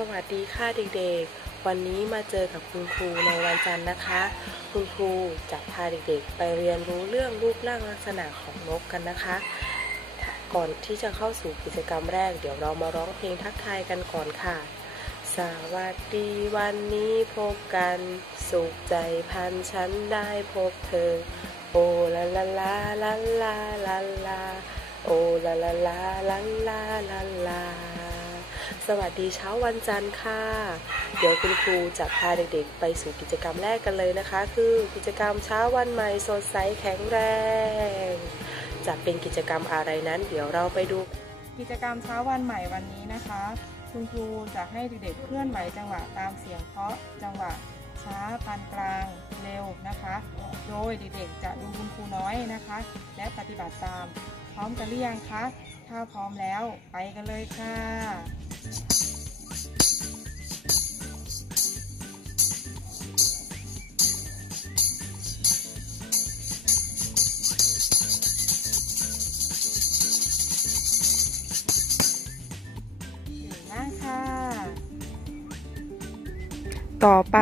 สวัสดีค่ะเด็กๆ วันนี้มาเจอกับคุณครูในวันจันทร์นะคะ คุณครูจะพาเด็กๆ ไปเรียนรู้เรื่องรูปร่างลักษณะของนกกันนะคะ ก่อนที่จะเข้าสู่กิจกรรมแรก เดี๋ยวเรามาร้องเพลงทักทายกันก่อนค่ะ สวัสดีวันนี้พบกัน สุขใจพันฉันได้พบเธอ โอลาลาลาลาลาลาลาโอลาลาลาลาลาลาลา สวัสดีเช้าวันจันทร์ค่ะ เดี๋ยวคุณครูจะพาเด็กๆ ไปสู่กิจกรรมแรกกันเลยนะคะ คือกิจกรรมเช้าวันใหม่สดใสแข็งแรง จะเป็นกิจกรรมอะไรนั้น เดี๋ยวเราไปดู กิจกรรมเช้าวันใหม่วันนี้นะคะ คุณครูจะให้เด็กๆเคลื่อนไหวจังหวะตามเสียงเคาะจังหวะช้าปานกลางเร็วนะคะ โดยเด็กๆจะดูคุณครูน้อยนะคะ และปฏิบัติตาม พร้อมกันหรือยังคะถ้าพร้อมแล้วไปกันเลยค่ะ ต่อไป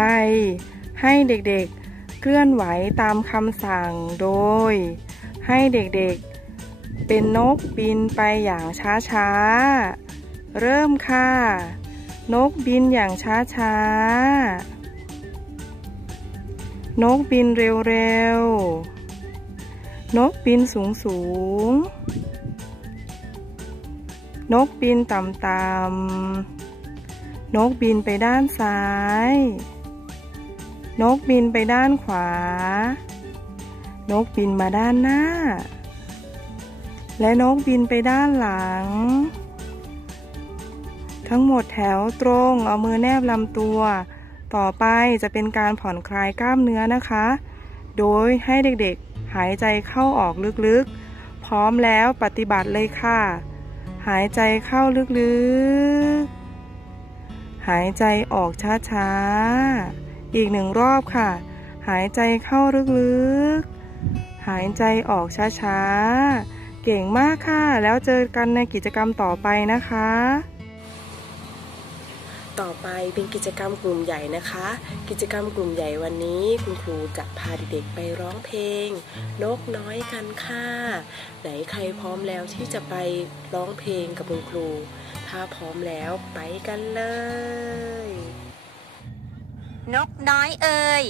ให้เด็กๆเคลื่อนไหวตามคำสั่งโดย ให้เด็กๆเป็นนกบินไปอย่างช้าๆ เริ่มค่ะ นกบินอย่างช้าๆ นกบินเร็วๆ นกบินสูงๆ นกบินต่ำๆ นกบินไปด้านซ้าย นกบินไปด้านขวา นกบินมาด้านหน้า และนกบินไปด้านหลัง ทั้งหมดแถวตรง เอามือแนบลำตัว ต่อไปจะเป็นการผ่อนคลายกล้ามเนื้อนะคะ โดยให้เด็กๆ หายใจเข้าออกลึกๆ พร้อมแล้วปฏิบัติเลยค่ะ หายใจเข้าลึกๆ หายใจออกช้าๆ อีกหนึ่งรอบค่ะ หายใจเข้าลึกๆ หายใจออกช้าๆ เก่งมากค่ะ แล้วเจอกันในกิจกรรมต่อไปนะคะ ต่อไปเป็นกิจกรรมกลุ่มใหญ่นะคะ กิจกรรมกลุ่มใหญ่วันนี้คุณครูจะพาเด็กๆไปร้องเพลง นกน้อยกันค่ะไหนใครพร้อมแล้วที่จะไปร้องเพลงกับคุณครู ถ้าพร้อมแล้วไปกันเลย นกน้อยเอ่ย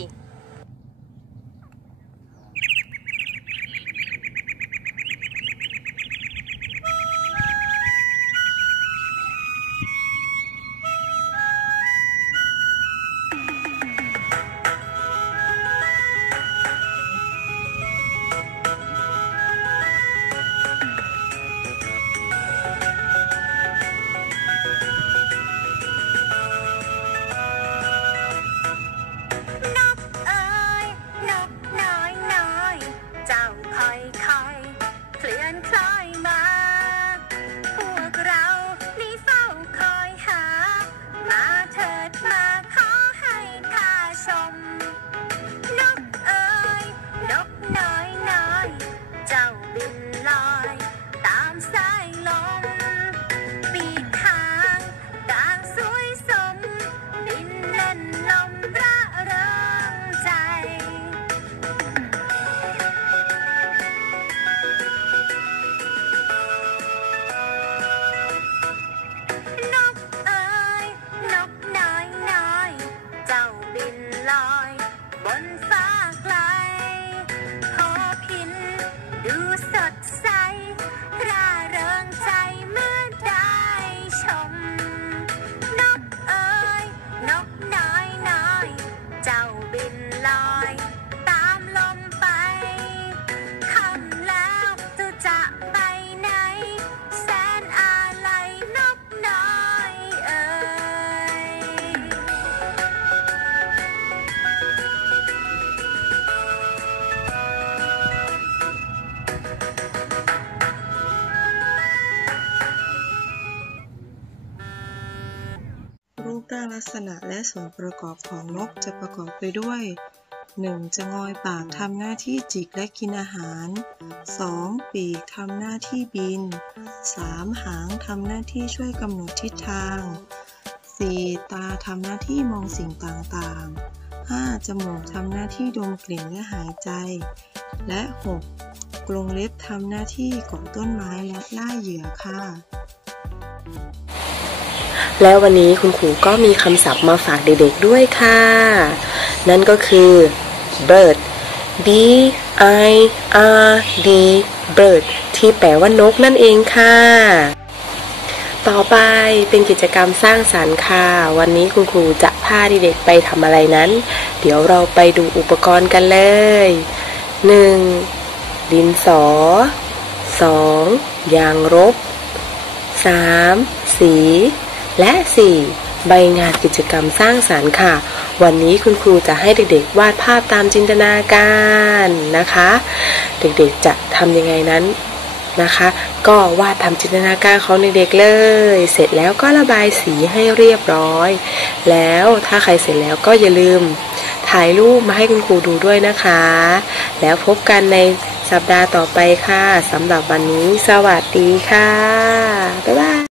บนาลักษณะและส่วนประกอบของนกจะประกอบไปด้วย 1. จะงอยปากทำหน้าที่จิกและกินอาหาร 2. ปีกทำหน้าที่บิน 3. หางทำหน้าที่ช่วยกำหนดทิศทาง 4. ตาทำหน้าที่มองสิ่งต่างๆ 5. จมูกทำหน้าที่ดมกลิ่นและหายใจ และ 6. กรงเล็บทำหน้าที่เกาะต้นไม้และล่าเหยื่อค่ะ แล้ววันนี้คุณครูก็มีคำศัพท์มาฝากเด็กๆด้วยค่ะ นั่นก็คือ bird b i r d bird ที่แปลว่านกนั่นเองค่ะ ต่อไปเป็นกิจกรรมสร้างสรรค์ค่ะ วันนี้คุณครูจะพาเด็กๆไปทำอะไรนั้น เดี๋ยวเราไปดูอุปกรณ์กันเลย 1. ดินสอ 2. ยางรบ 3. สี และ 4. ใบงานกิจกรรมสร้างสารรค์ค่ะ วันนี้คุณครูจะให้เด็กๆ วาดภาพตามจินตนาการนะคะ เด็กๆจะทำยังไงนั้นนะคะ ก็วาดทำจินตนาการของเด็กๆเลย เสร็จแล้วก็ระบายสีให้เรียบร้อย แล้วถ้าใครเสร็จแล้วก็อย่าลืมถ่ายรูปมาให้คุณครูดูด้วยนะคะ แล้วพบกันในสัปดาห์ต่อไปค่ะสำหรับวันนี้ สวัสดีค่ะ บ๊ายบาย